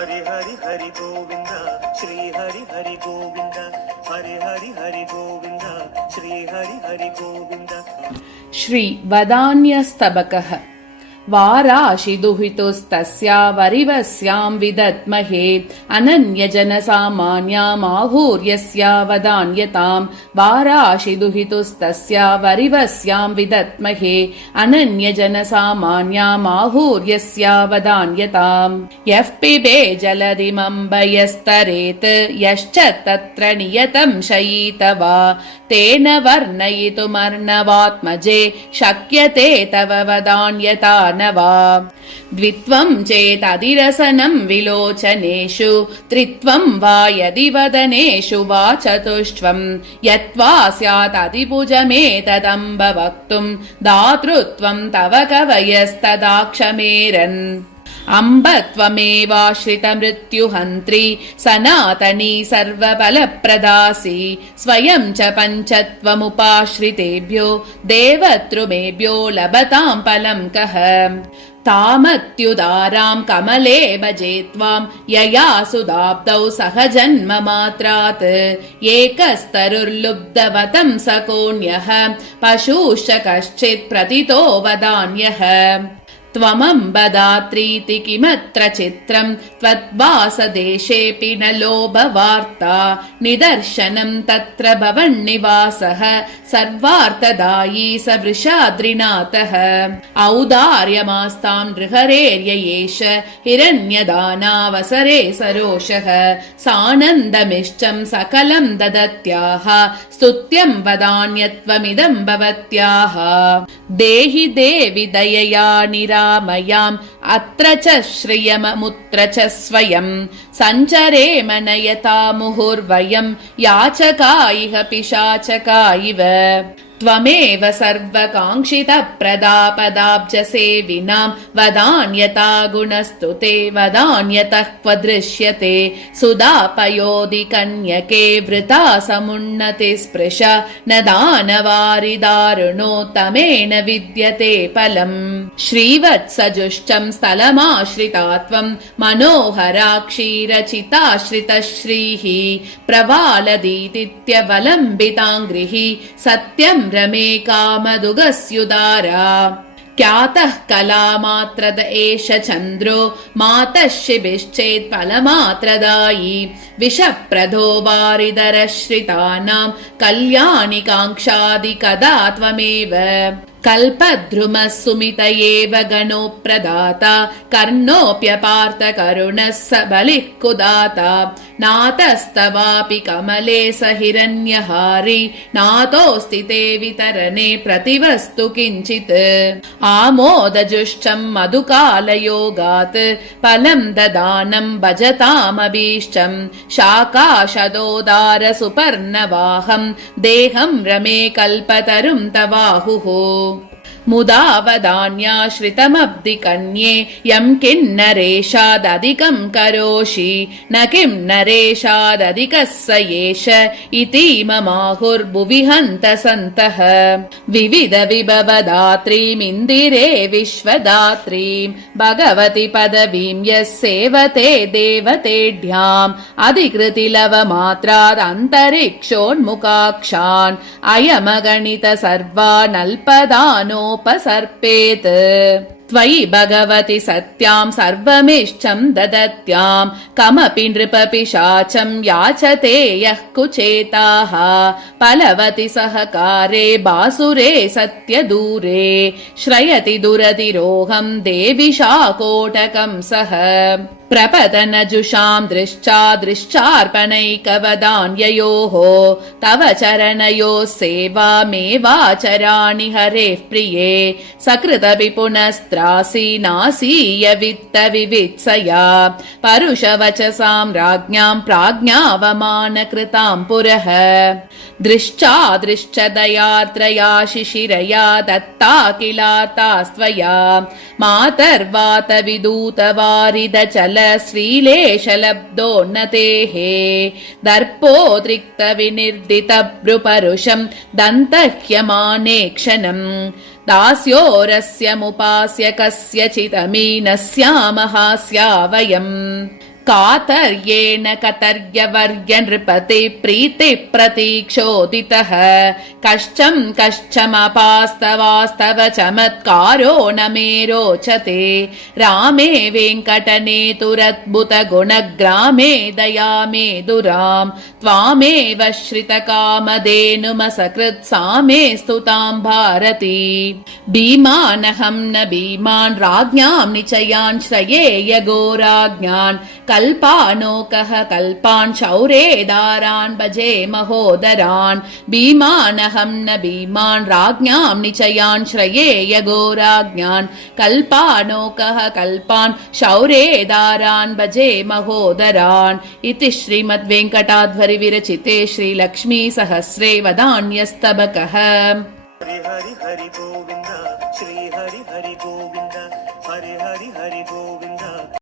हरि हरि हरि गोविंद श्री हरि हरि गोविंद हरि हरि हरि गोविंद श्री हरि हरि गोविंद। श्री वदान्यस्तबकः वाराशि दुहितुस्तस्या वरिवस्यां विदद्महे अनन्यजनसामान्यामाहूर्यस्या वदान्यतां वाराशि दुहितुस्तस्या वरिवस्यां विदद्महे अनन्यजनसामान्यामाहूर्यस्या वदान्यताम्। यः पिबे जलधिमम्बयस्तरेत् यश्च तत्र नियतं शयीत वा तेन वर्णयितुमर्णवात्मजे शक्यते तव वदान्यता न वा। द्वित्वं चेदधिरसनं विलोचनेषु त्रित्वं वा यदि वदनेषु वा चतुष्त्वं यत्वा स्यादधिभुजमेतदम्ब वक्तुं दातृत्वं तव कवयस्तदाक्षमेरन्। अम्ब त्वमेवाश्रितमृत्युहन्त्री सनातनी सर्वबलप्रदासी स्वयं च पञ्चत्वमुपाश्रितेभ्यो देवतृमेभ्यो लभतां फलं कः। तामत्युदारां कमले भजे त्वां यया सुदाब्दौ सह जन्म मात्रात् एकस्तरुर्लुब्धवतं सकोऽन्यः पशुश्च कश्चित् प्रतितो वदान्यः। त्वमम्बदात्रीति किमत्र चित्रं त्वद्वासदेशेऽपि न लोभवार्ता निदर्शनं तत्र भवन्निवासः सर्वार्थदायी स वृषाद्रिनाथः। औदार्यमास्तां नृहरेर्ययेष हिरण्यदानावसरे सरोषः सानन्दमिष्टं सकलं ददत्याः स्तुत्यं वदान्यत्वमिदं भवत्याः। देहि देवि दयया निरामयाम् अत्र च श्रियममुत्र च स्वयं सञ्चरेम नयता मुहुर्वयं याचका इह पिशाचका इव। त्वमेव सर्वकाङ्क्षितप्रदापदाब्जसेविनां वदान्यता गुणस्तु ते वदान्यतः क्व दृश्यते सुदापयोधि कन्यके वृता समुन्नति स्पृश न दानवारिदारुणोत्तमेन विद्यते फलम्। श्रीवत्सजुष्टं स्थलमाश्रिता त्वं मनोहरा क्षीरचिताश्रितश्रीः प्रवालदीतित्यवलम्बिताङ्घ्रिः सत्यं रमे कामदुगस्युदारा। ख्यातः कलामात्रद एष चन्द्रो मातः शिबिश्चेत् फलमात्रदायी विषप्रदो वारिदरश्रितानां कल्याणि काङ्क्षादि कदा त्वमेव। कल्पद्रुमः सुमित एव गणो प्रदाता कर्णोऽप्यपार्थ करुणः स बलिः कुदाता नातस्तवापि कमले स हिरण्यहारी नातोऽस्ति ते वितरणे प्रतिवस्तु किञ्चित्। आमोदजुष्टं मधुकालयोगात् फलं ददानं भजतामभीष्टं शाकाशदोदार सुपर्णवाहं देहं रमे कल्पतरुं तवाहुः। मुदा वदान्याश्रितमब्धि कन्ये यं किन्नरेषादधिकं करोषि न किं नरेषादधिकः स एष इतीममाहुर्भुवि हन्त सन्तः। विविध विभवदात्रीमिन्दिरे विश्वदात्रीं भगवति पदवीं यः सेवते देवतेढ्याम् अधिकृति लवमात्रादन्तरिक्षोन्मुखाक्षान् अयमगणित सर्वानल्पदानोपसर्पेत्। त्वयि भगवति सत्यां सर्वमिष्टं ददत्यां कमपि नृपपिशाचं याचते यः कुचेताः फलवति सहकारे बासुरे सत्यदूरे श्रयति दुरतिरोहं देवि शाकोटकं सह। प्रपतनजुषां दृश्चार्पणैकवदान्ययोः तव चरणयोः सेवामेवाचराणि हरेः प्रिये सकृदपि पुनस्त्रासि नासीय वित्त विवित्सया परुषवचसां राज्ञां प्राज्ञावमानकृतां पुरः। दृश्च दयात्रया शिशिरया दत्ता किलातास्त्वया मातर्वात विदूत वारिद चल श्रीलेशलब्धोन्नतेः दर्पोद्रिक्त विनिर्दित भ्रुपरुषं दन्तह्यमाने क्षणम् दास्योरस्य मुपास्य कस्यचिदमी न स्यामहास्या वयम्। कातर्येण कतर्यवर्य नृपते प्रीति प्रतीक्षोदितः कश्चमपास्तवास्तव चमत्कारो न मे रोचते रामे वेङ्कटनेतुरद्भुत गुणग्रामे दयामे दुरां त्वामेव श्रितकामधेनुमसकृत् सामे स्तुतां भारती भीमानहं न भीमान् राज्ञां निचयान् श्रयेय घोराज्ञान् कल्पानोकः कल्पान् शौरेदारान् भजे महोदरान् भीमानहं न भीमान् राज्ञां निचयान् श्रयेय घोराज्ञान् कल्पानोकः कल्पान् शौरेदारान् भजे महोदरान् इति श्रीमद्वेङ्कटाध्वरि विरचिते श्रीलक्ष्मी सहस्रे वदान्यस्तबकः। हरि हरि हरि गोविन्द